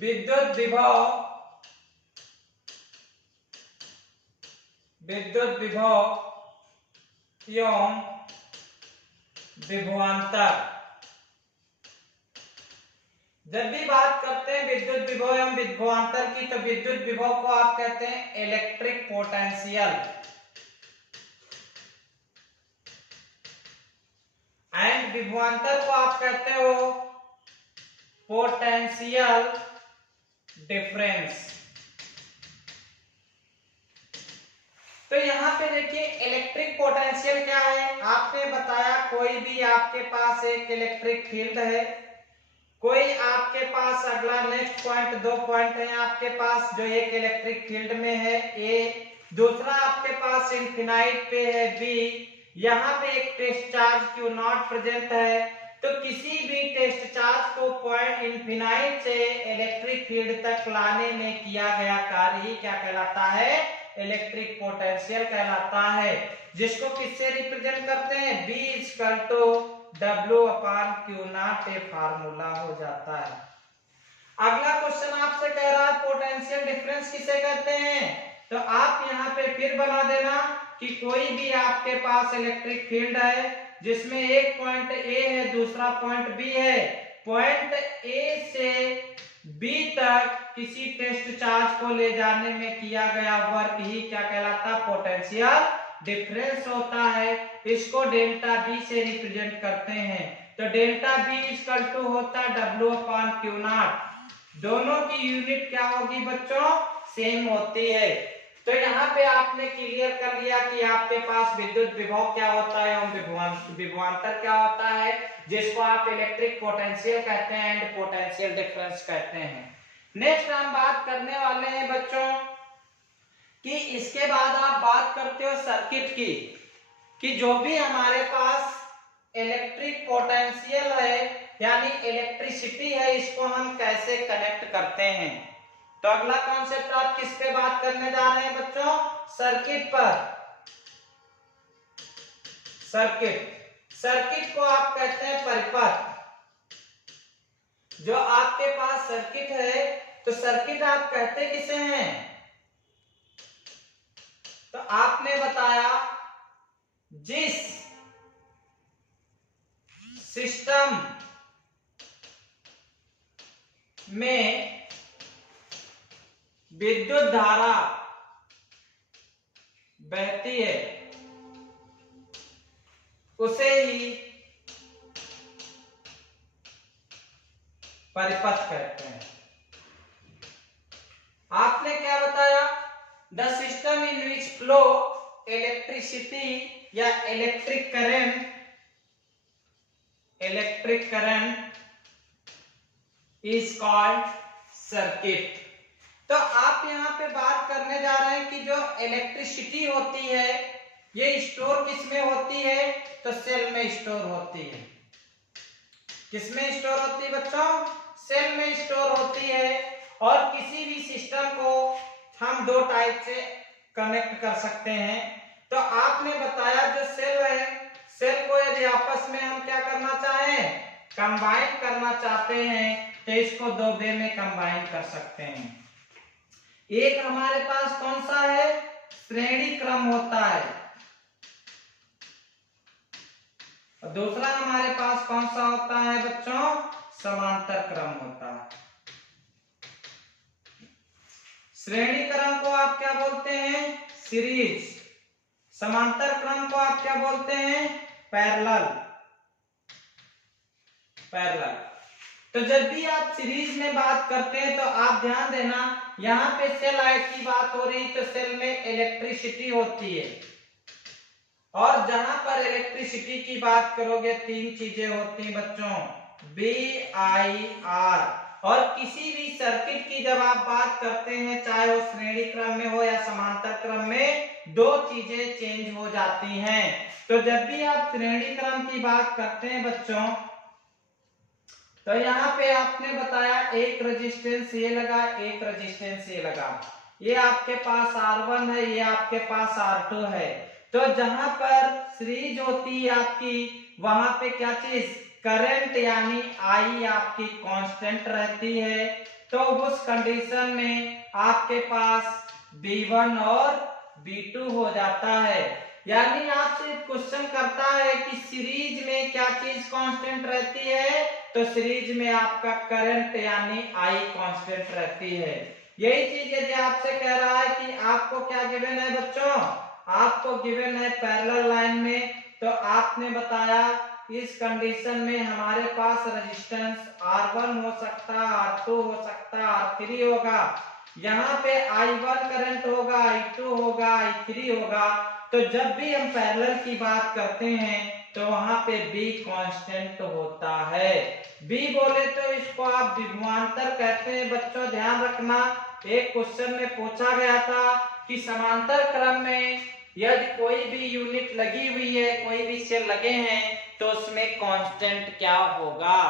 विद्युत विभव एवं विभवांतर। जब भी बात करते हैं विद्युत विभव एवं विभवांतर की, तो विद्युत विभव को आप कहते हैं इलेक्ट्रिक पोटेंशियल एंड विभवांतर को आप कहते हो पोटेंशियल डिफरेंस। तो यहाँ पे देखिए इलेक्ट्रिक पोटेंशियल क्या है, आपने बताया कोई भी आपके पास एक इलेक्ट्रिक फील्ड है, कोई आपके पास अगला नेक्स्ट पॉइंट, दो पॉइंट है आपके पास जो एक इलेक्ट्रिक फील्ड में है ए, दूसरा आपके पास इनफिनाइट पे है बी, यहाँ पे एक test charge Q naught present है। तो किसी भी टेस्ट चार्ज को पॉइंट इनफिनाइट से इलेक्ट्रिक फील्ड तक लाने में किया गया कार्य ही क्या कहलाता है, इलेक्ट्रिक पोटेंशियल कहलाता है, जिसको किससे रिप्रेजेंट करते हैं, B equal to W upon Q naught, ये फार्मूला हो जाता है। अगला क्वेश्चन आपसे कह रहा है पोटेंशियल डिफरेंस किसे कहते हैं, तो आप यहाँ पे फिर बना देना कि कोई भी आपके पास इलेक्ट्रिक फील्ड है जिसमें एक पॉइंट A है, दूसरा पॉइंट B है, पॉइंट A से B तक किसी टेस्ट चार्ज को ले जाने में किया गया वर्क ही क्या कहलाता है, पोटेंशियल डिफरेंस होता है। इसको डेल्टा B से रिप्रेजेंट करते हैं। तो डेल्टा B इक्वल टू होता है W अपॉन क्यू नॉट। दोनों की यूनिट क्या होगी बच्चों, सेम होती है। तो यहाँ पे आपने क्लियर कर लिया कि आपके पास विद्युत विभव क्या होता है एवं विभवांतर क्या होता है, जिसको आप इलेक्ट्रिक पोटेंशियल कहते हैं एंड पोटेंशियल डिफरेंस कहते हैं। नेक्स्ट हम बात करने वाले हैं बच्चों कि इसके बाद आप बात करते हो सर्किट की, कि जो भी हमारे पास इलेक्ट्रिक पोटेंशियल है यानी इलेक्ट्रिसिटी है, इसको हम कैसे कनेक्ट करते हैं। तो अगला कॉन्सेप्ट आप किस पे बात करने जा रहे हैं बच्चों, सर्किट पर। सर्किट को आप कहते हैं परिपथ। जो आपके पास सर्किट है, तो सर्किट आप कहते किसे हैं, तो आपने बताया जिस सिस्टम में विद्युत धारा बहती है उसे ही परिपथ कहते हैं। आपने क्या बताया, the system in which flow electricity या electric current is called circuit. तो आप यहाँ पे बात करने जा रहे हैं कि जो इलेक्ट्रिसिटी होती है ये स्टोर किसमें होती है, तो सेल में स्टोर होती है। किसमें स्टोर होती है बच्चों, सेल में स्टोर होती है। और किसी भी सिस्टम को हम दो टाइप से कनेक्ट कर सकते हैं। तो आपने बताया जो सेल है, सेल को यदि आपस में हम क्या करना चाहें, कंबाइन करना चाहते हैं, तो इसको दो वे में कंबाइन कर सकते हैं। एक हमारे पास कौन सा है, श्रेणी क्रम होता है, और दूसरा हमारे पास कौन सा होता है बच्चों, समांतर क्रम होता है। श्रेणी क्रम को आप क्या बोलते हैं, सीरीज। समांतर क्रम को आप क्या बोलते हैं, पैरेलल। तो जब भी आप सीरीज में बात करते हैं तो आप ध्यान देना, यहाँ पे सेल लाइट की बात हो रही, तो सेल में इलेक्ट्रिसिटी होती है। और जहां पर इलेक्ट्रिसिटी की बात करोगे तीन चीजें होती हैं बच्चों, BIR। और किसी भी सर्किट की जब आप बात करते हैं, चाहे वो श्रेणी क्रम में हो या समांतर क्रम में, दो चीजें चेंज हो जाती हैं। तो जब भी आप श्रेणी क्रम की बात करते हैं बच्चों, तो यहाँ पे आपने बताया एक रेजिस्टेंस ये लगा, एक रेजिस्टेंस ये लगा, ये आपके पास R1 है, ये आपके पास R2 है। तो जहां पर सीरीज होती है आपकी, वहां पे क्या चीज, करंट यानी I आपकी कांस्टेंट रहती है। तो उस कंडीशन में आपके पास B1 और B2 हो जाता है। यानी आपसे क्वेश्चन करता है कि सीरीज में क्या चीज कांस्टेंट रहती है, तो सीरीज में आपका करंट यानी I कांस्टेंट रहती है। यही चीज यदि आपसे कह रहा है कि आपको क्या गिवन है बच्चों, आपको गिवन है पैरेलल लाइन में, तो आपने बताया इस कंडीशन में हमारे पास रेजिस्टेंस R1 हो सकता है, R2 हो सकता है, R3 होगा। यहाँ पे I1 करंट होगा, I2 होगा, I3 होगा। तो जब भी हम पैरेलल की बात करते हैं तो वहां पे B कांस्टेंट होता है। B बोले तो इसको आप विभवांतर कहते हैं। बच्चों ध्यान रखना, एक क्वेश्चन में पूछा गया था कि समांतर क्रम में यदि कोई भी यूनिट लगी हुई है, कोई भी सेल लगे हैं, तो उसमें कांस्टेंट क्या होगा।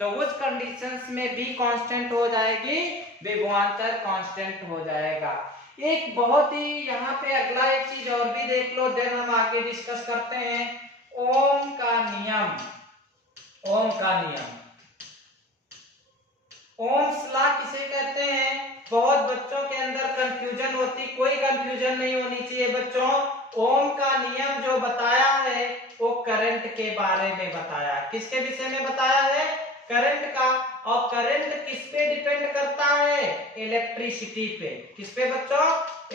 तो उस कंडीशंस में B कांस्टेंट हो जाएगी, विभवांतर कांस्टेंट हो जाएगा। एक बहुत ही यहाँ पे अगला एक चीज और भी देख लो, देन हम आगे डिस्कस करते हैं। ओम का नियम, ओम का नियम, ओम्स लॉ किसे कहते हैं। बहुत बच्चों के अंदर कंफ्यूजन होती, कोई कंफ्यूजन नहीं होनी चाहिए बच्चों। ओम का नियम जो बताया है वो करंट के बारे में बताया। किसके विषय में बताया है, करंट का। और करंट किस पे डिपेंड करता है, इलेक्ट्रिसिटी पे। किस पे बच्चों,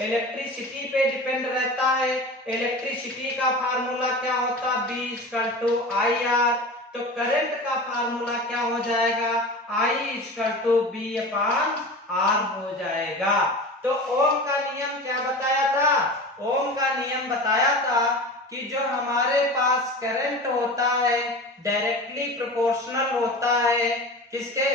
इलेक्ट्रिसिटी पे डिपेंड रहता है। इलेक्ट्रिसिटी का फार्मूला क्या होता, B=IR। तो करंट का फार्मूला क्या हो जाएगा, I=B/R हो जाएगा। तो ओम का नियम क्या बताया था, ओम का नियम बताया था कि जो हमारे पास करंट होता है डायरेक्टली प्रोपोर्शनल होता है किसके,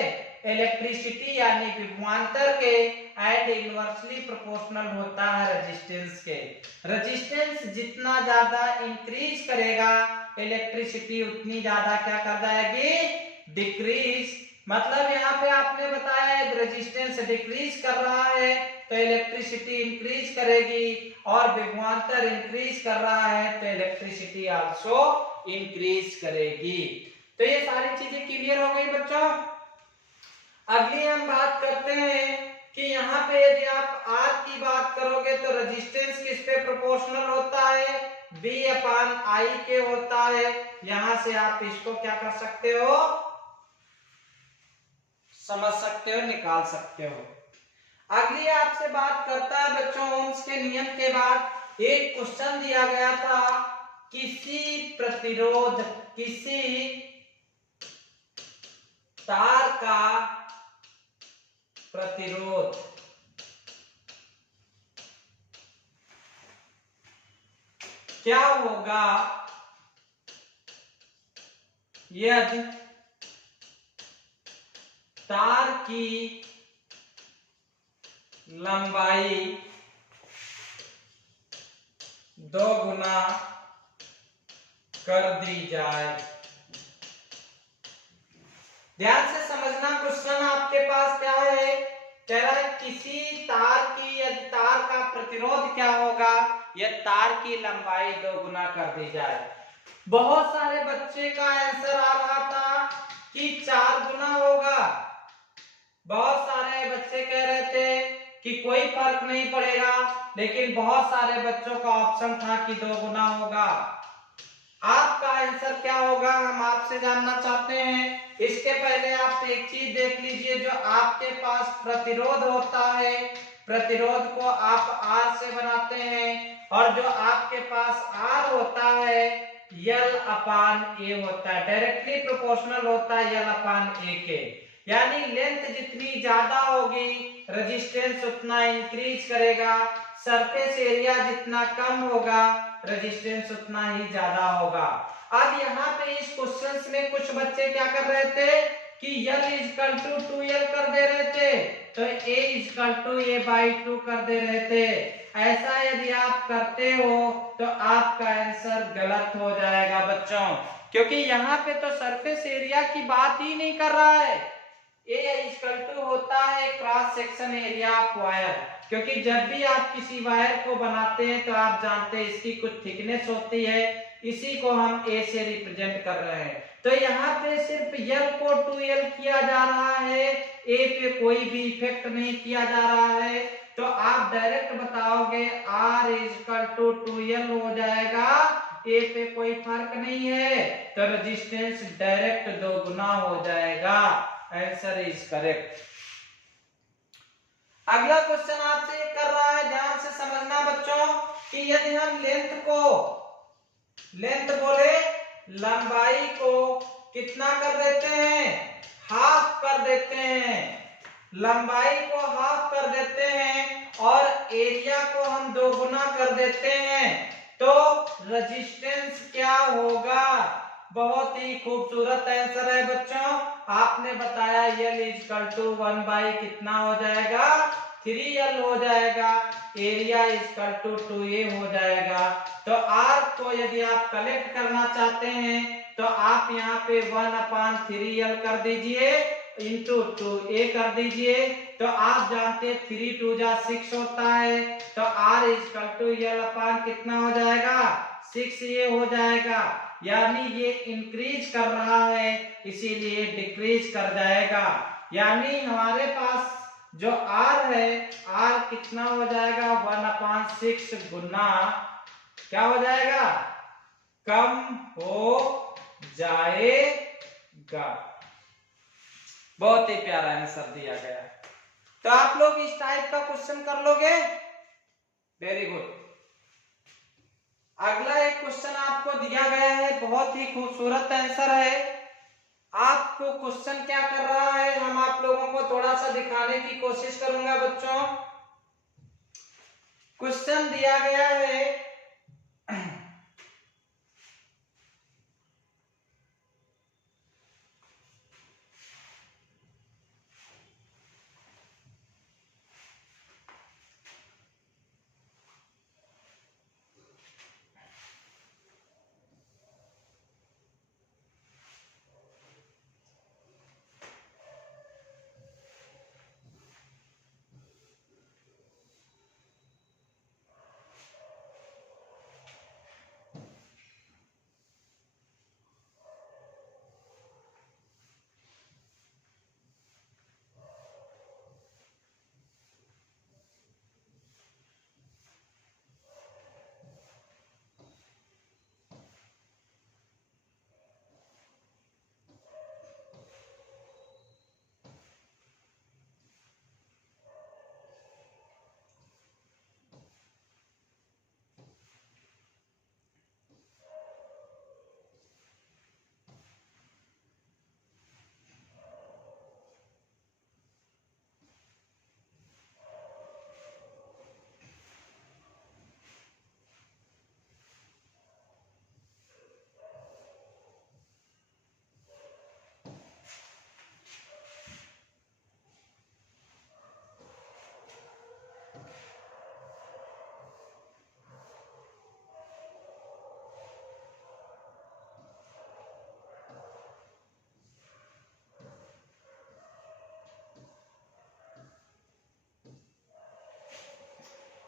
इलेक्ट्रिसिटी यानी विभवांतर के, एंड इनवर्सली प्रोपोर्शनल होता है रेजिस्टेंस के। रेजिस्टेंस जितना ज्यादा इंक्रीज करेगा, इलेक्ट्रिसिटी उतनी ज्यादा क्या कर जाएगी, डिक्रीज। मतलब यहाँ पे आपने बताया रेजिस्टेंस डिक्रीज कर रहा है तो इलेक्ट्रिसिटी इंक्रीज करेगी, और विभवांतर इंक्रीज कर रहा है तो इलेक्ट्रिसिटी आल्सो इंक्रीज करेगी। तो ये सारी चीजें क्लियर हो गई बच्चों। अगली हम बात करते हैं कि यहाँ पे यदि आप R की बात करोगे तो रेजिस्टेंस किस पे प्रोपोर्शनल होता है, B/I के होता है। यहां से आप इसको क्या कर सकते हो, समझ सकते हो, निकाल सकते हो। अगली आपसे बात करता है बच्चों ओम्स के नियम के बाद एक क्वेश्चन दिया गया था, किसी प्रतिरोध, किसी तार का प्रतिरोध क्या होगा यदि तार की लंबाई 2 गुना कर दी जाए। ध्यान से समझना, क्वेश्चन आपके पास क्या है, कह रहा है किसी तार की, यदि तार का प्रतिरोध क्या होगा, यह तार की लंबाई 2 गुना कर दी जाए। बहुत सारे बच्चे का आंसर आ रहा था कि 4 गुना होगा। बहुत सारे बच्चे कह रहे थे कि कोई फर्क नहीं पड़ेगा, लेकिन बहुत सारे बच्चों का ऑप्शन था कि 2 गुना होगा। आपका आंसर क्या होगा हम आपसे जानना चाहते हैं। इसके पहले आप एक चीज देख लीजिए, जो आपके पास प्रतिरोध होता है, प्रतिरोध को आप R से बनाते हैं, और जो आपके पास R होता है L/A होता है, डायरेक्टली प्रोपोर्शनल होता है L/A के। यानी लेंथ जितनी ज्यादा होगी रेजिस्टेंस उतना इंक्रीज करेगा, सरफेस एरिया जितना कम होगा रेजिस्टेंस उतना ही ज्यादा होगा। अब यहाँ पे इस क्वेश्चन में कुछ बच्चे क्या कर रहे थे कि L=2L कर दे रहे थे, तो A=A/2 कर दे रहे थे। ऐसा यदि आप करते हो तो आपका आंसर गलत हो जाएगा बच्चों, क्योंकि यहाँ पे तो सरफेस एरिया की बात ही नहीं कर रहा है। A= होता है cross section area of wire, क्योंकि जब भी आप किसी वायर को बनाते हैं तो आप जानते हैं इसकी कुछ थिकनेस होती है, इसी को हम A से रिप्रेजेंट कर रहे हैं। तो यहाँ पे सिर्फ L को 2L किया जा रहा है, A पे कोई भी इफेक्ट नहीं किया जा रहा है, तो आप डायरेक्ट बताओगे R इक्वल टू 2L हो जाएगा, A पे कोई फर्क नहीं है, तो रेजिस्टेंस डायरेक्ट दोगुना हो जाएगा। Answer is correct. अगला क्वेश्चन आपसे कर रहा है, ध्यान से समझना बच्चों, कि यदि हम लेंथ बोले लंबाई को कितना कर देते हैं, हाफ कर देते हैं, लंबाई को हाफ कर देते हैं और एरिया को हम दोगुना कर देते हैं, तो रेजिस्टेंस क्या होगा? बहुत ही खूबसूरत आंसर है बच्चों। आपने बताया L इक्वल टू 1 कितना हो जाएगा, 3L हो जाएगा, एरिया इक्वल टू 2A हो जाएगा। तो R को यदि आप कलेक्ट करना चाहते हैं तो आप यहाँ पे 1/3L कर दीजिए इंटू 2A कर दीजिए, तो आप जानते 3 2 जा 6 होता है, तो R इक्वल टू L कितना हो जाएगा, 6A हो जाएगा। यानी ये इंक्रीज कर रहा है इसीलिए डिक्रीज कर जाएगा, यानी हमारे पास जो R है, R कितना हो जाएगा, 1/6 गुना क्या हो जाएगा, कम हो जाएगा। बहुत ही प्यारा आंसर दिया गया। तो आप लोग इस टाइप का क्वेश्चन कर लोगे, वेरी गुड। अगला एक क्वेश्चन आपको दिया गया है, बहुत ही खूबसूरत आंसर है। आपको क्वेश्चन क्या कर रहा है, हम आप लोगों को थोड़ा सा दिखाने की कोशिश करूंगा बच्चों। क्वेश्चन दिया गया है,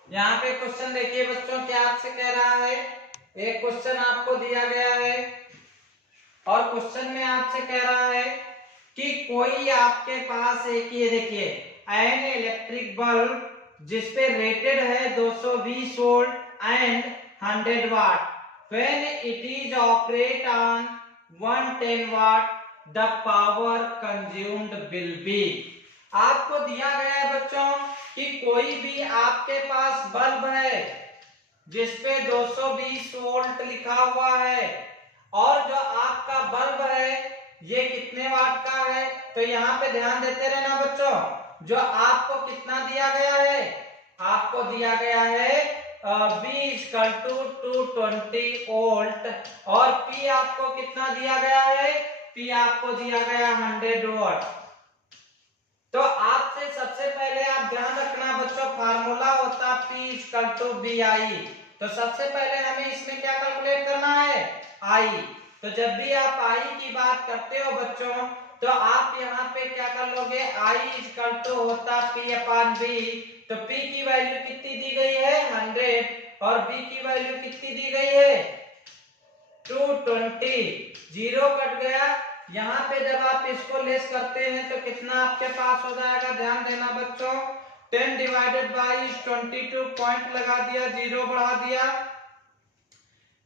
यहाँ पे क्वेश्चन देखिए बच्चों, क्या आपसे कह रहा है, एक क्वेश्चन आपको दिया गया है और क्वेश्चन में आपसे कह रहा है कि कोई आपके पास एक, ये देखिए, एन इलेक्ट्रिक बल्ब जिसपे रेटेड है 220 volt and 100 watt, when it is operate on 110 watt the power consumed will be. आपको दिया गया है बच्चों कि कोई भी आपके पास बल्ब है जिसपे 220 वोल्ट लिखा हुआ है और जो आपका बल्ब है ये कितने वाट का है, तो यहाँ पे ध्यान देते रहना बच्चों। जो आपको कितना दिया गया है, आपको दिया गया है V इक्वल टू 220 वोल्ट और P आपको कितना दिया गया है, P आपको दिया गया 100 वाट। तो आपसे सबसे पहले आप ध्यान रखना बच्चों, फार्मूला होता P इक्वल टू BI। तो सबसे पहले हमें इसमें क्या कैलकुलेट करना है, I। तो जब भी आप I की बात करते हो बच्चों, तो आप यहाँ पे क्या कर लोगे, I इक्वल टू होता P/V। तो P की वैल्यू कितनी दी गई है, 100 और B की वैल्यू कितनी दी गई है, 220, 0 कट गया। यहाँ पे जब आप इसको लेस करते हैं तो कितना आपके पास हो जाएगा, ध्यान देना बच्चों, 10 डिवाइडेड बाई 22 पॉइंट लगा दिया, 0 बढ़ा दिया,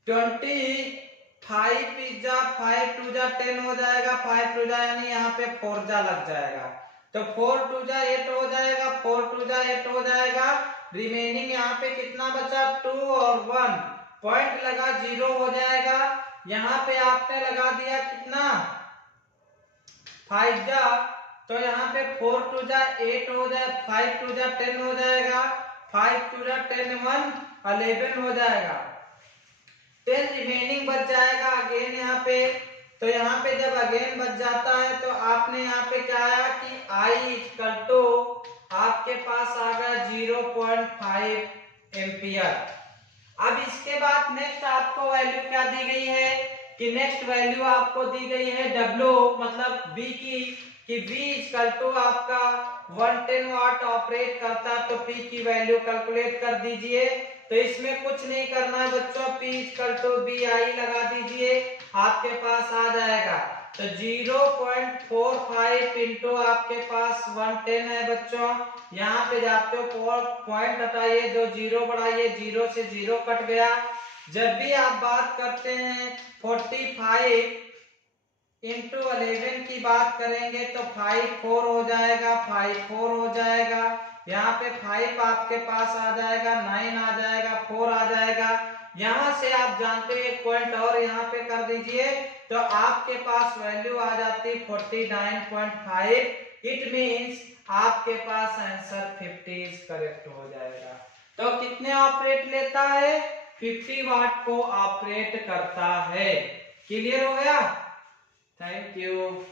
25 पिज्जा 5 टू जा 10 हो जाएगा, 5 टू जा यानी यहाँ पे 4 जा लग जाएगा, तो 4 टू जा 8 हो जाएगा, 4 टू जा 8 हो जाएगा। रिमेनिंग यहाँ पे कितना बचा, 2 और 1 पॉइंट लगा, 0 हो जाएगा। यहाँ पे आपने लगा दिया कितना, 5 जा, तो यहाँ पे 4 टू जा 8 हो जाए, 5 टू जा 10 हो जाएगा, 5 टू जा 10 1 11 हो जाएगा, 10 रिमेनिंग बच जाएगा अगेन यहाँ पे। तो यहाँ पे जब अगेन बच जाता है तो आपने यहाँ पे क्या आया कि I इक्वल टू आपके पास आ गया 0.5 एम्पियर। अब इसके बाद नेक्स्ट आपको वैल्यू क्या दी गई है कि नेक्स्ट वैल्यू आपको दी गई है W मतलब V की, कि V इक्वल टू आपका 110 वाट ऑपरेट करता है, तो P की वैल्यू कैलकुलेट कर दीजिए। तो इसमें कुछ नहीं करना है बच्चों, P इक्वल टू BI लगा दीजिए, आपके पास आ जाएगा। तो 0.45 इंटू आपके पास 110 है बच्चों, यहाँ पे जाते हो पॉइंट हटाइए, जो 0 बढ़ाइए, 0 से 0 कट गया। जब भी आप बात करते हैं 45 इंटू 11 की बात करेंगे तो 5 4 हो जाएगा, 5 4 हो जाएगा, यहाँ पे 5 आपके पास आ जाएगा, 9 आ जाएगा, 4 आ जाएगा। यहाँ से आप जानते हैं एक पॉइंट और यहाँ पे कर दीजिए तो आपके पास वैल्यू आ जाती 49.5। इट मीन्स आपके पास आंसर 50 करेक्ट हो जाएगा। तो कितने ऑपरेट लेता है, 50 वाट को ऑपरेट करता है। क्लियर हो गया? Thank you.